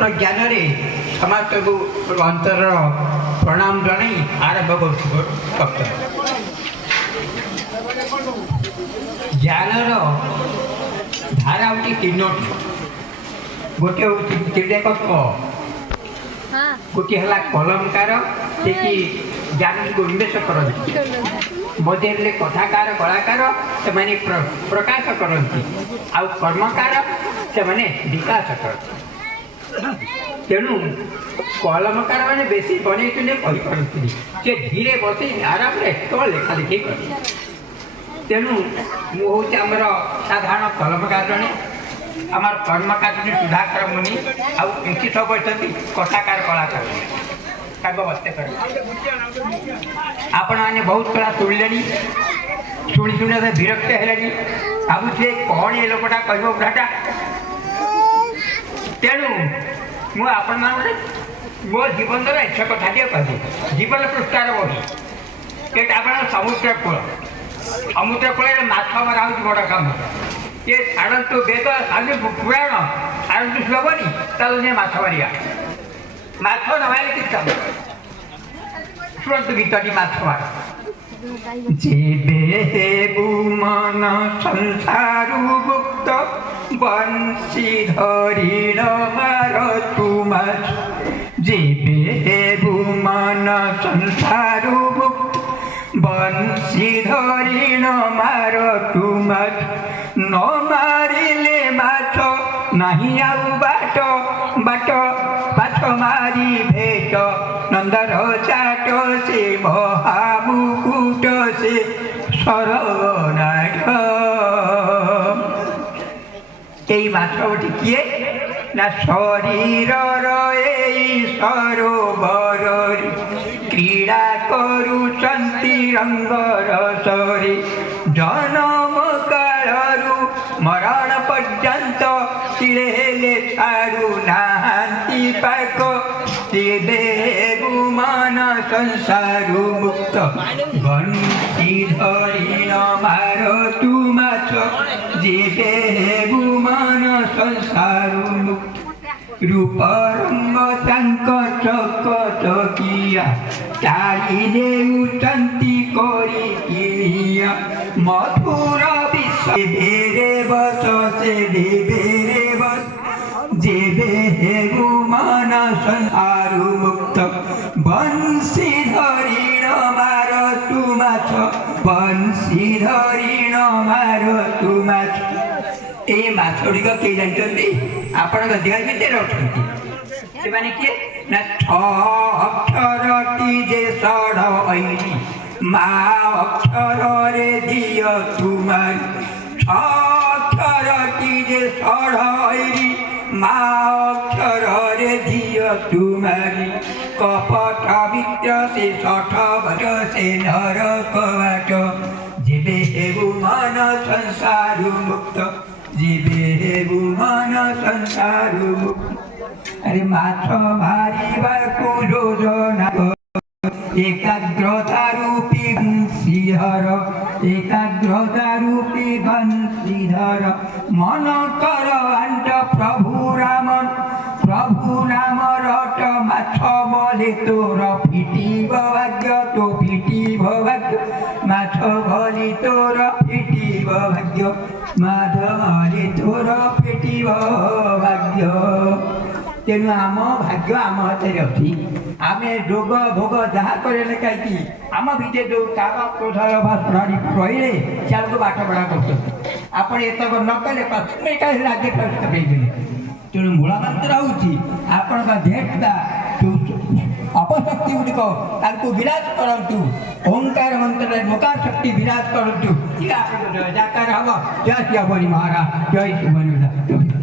प्रज्ञान समस्त को अंतर प्रणाम जन आरंभ कर ज्ञानर धारा होती तीनोटी गोटे हूँ त्रिलेखक गोटे है कलमकार से ज्ञान को उन्मेष करती मध्य कथाकार कलाकार से मैंने प्रकाश करती आउ कर्मकार से मैंने विकास करती तेणु कलमकार मैंने बेसी बन पारती से धीरे बस आराम तो लेखा लिखी कर तेणु मुझे आमर साधारण कलमकार जड़े आमर कर्मकार जड़े सुधाकर मुनि आंकी सब अच्छा कथाकार कलाकार आपण मैंने बहुत कला शुणिले शुणी शुणी विरक्त है भावुए कौन ये लोकटा कह बुढ़ाटा तेणु मुझे मो जीवन इच्छा कथा कह जीवन पृष्ठार बही ये आप समुद्र कूल माछ मरा हो बड़ कम ये छाड़ू वेद आदि पुराण छाड़ू शुभनी चल माछ मारिया माछ न मारे कि शुणु गीतटी माछ मार जेबे मन संसार मुक्त बंशी धरिण मार तू माछ जेबे मन संसार मुक्त बंशी धरिण मार तू माछ न मारिले माछ नहीं आउ बाट बाट पाछ मारी भेट नंदर चाट से महामुकुट से शरणाग এই মাছটি কিয়ে না শরীরর এই সরোবর ক্রীড়া করুচন্তি রঙ্গরসরে জনম কালরু মরণ পর্যন্ত চিড়েলে ছাড়ু নাহান্তি পাক দেবু মান সংসারু মুক্ত বন্শী ধরিণ মার তু মাছ যেবু মান সংসারু মুক্ত रूप रंग तांक चक चकिया चारिले उचंती करी किनिया मधुर विश्व भेरे बस से भेरे बस जेबे हेगु मन संसारु मुक्त बंशी धरिण मार तू माछ बंशी धरिण मार तू माछ ए माछड़ी को किए जानते आपण देह भितर अच्छा से माने किए ना अक्षरटी जे सढ़ई माँ अक्षर रे दिय तुमार अक्षरटी जे सढ़ई माँ अक्षर रे दिय तुमारी कपट मित्र से सठ बट से नरक बाट जेबे हेबु मन संसारु मुक्त जीवे मन संसार अरे माछ मारिबा को योजना एकाग्रता रूपी बंशीधर एकाग्रता रूपी बंशीधर मन कर अंत प्रभु राम रट माछ मले तोर फिटिब भाग्य तो फिटिब भाग्य माछ भली तोर फिटिब भाग्य माधवले तोर फिटिब भाग्य तेणु आम भाग्य आम हाथ में अच्छी आम रोग भोग जहाँ करे कहीं आम भितर जो काग क्रोधर भाषणी रही से आमको बाट बड़ा कर आप न कले राज्य प्रस्तुत पाइबे तेणु मूल मंत्र होता अपशक्ति गुड़िक विराज करूँ ओंकार मंत्र मोकार शक्ति विराज करूँ जाकर हम जय श्री महाराज जय श्री